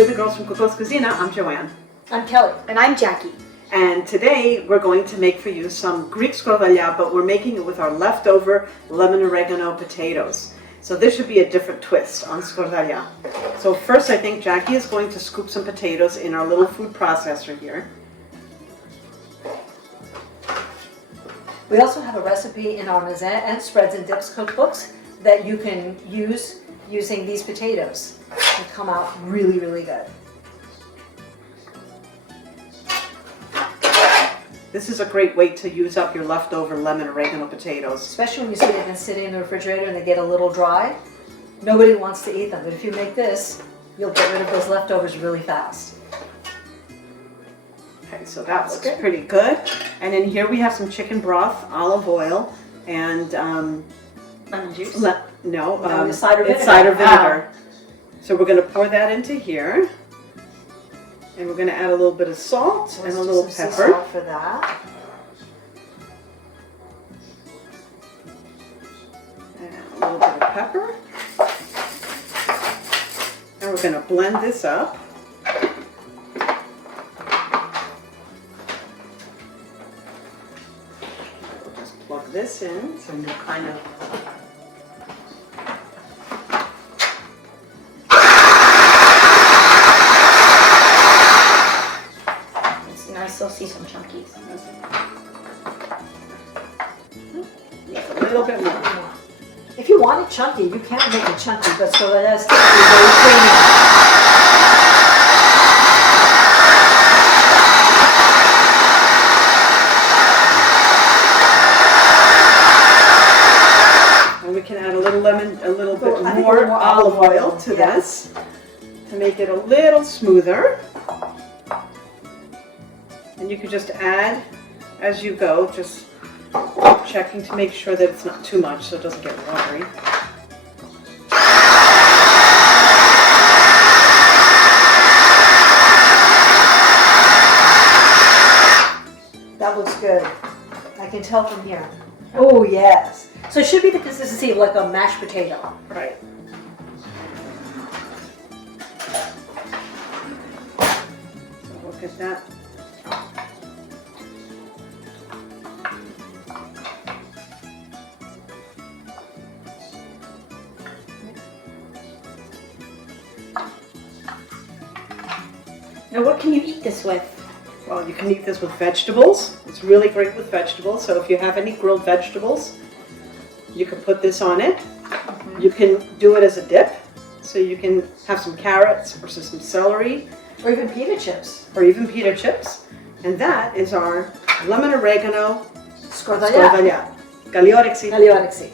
We're the girls from Coco's Cuisina. I'm Joanne. I'm Kelly. And I'm Jackie. And today we're going to make for you some Greek Skordalia, but we're making it with our leftover lemon oregano potatoes. So this should be a different twist on Skordalia. So first I think Jackie is going to scoop some potatoes in our little food processor here. We also have a recipe in our mezze and spreads and dips cookbooks that you can use using these potatoes. They come out really, really good. This is a great way to use up your leftover lemon oregano potatoes. Especially when you see they've been sitting in the refrigerator and they get a little dry. Nobody wants to eat them, but if you make this, you'll get rid of those leftovers really fast. Okay, so that looks pretty good. And in here we have some chicken broth, olive oil, and Lemon juice? It's cider vinegar. It's cider vinegar. So we're going to pour that into here. And we're going to add a little bit of salt and a little Some sea pepper. salt for that. And a little bit of pepper. And we're going to blend this up. We'll just plug this in so you kind of... Still see some chunkies. Just a little bit more. If you want it chunky, you can make it chunky, but so that that's very creamy. And we can add a little bit more olive oil to this to make it a little smoother. And you can just add as you go, just checking to make sure that it's not too much so it doesn't get watery. That looks good. I can tell from here. Oh, yes. So it should be the consistency of like a mashed potato. Right. So look at that. Now what can you eat this with? Well, you can eat this with vegetables. It's really great with vegetables. So if you have any grilled vegetables, you can put this on it. You can do it as a dip. So you can have some carrots or some celery. Or even pita chips. Or even pita chips. And that is our lemon oregano Skordalia. Skordalia. Galiorexi. Galiorexi.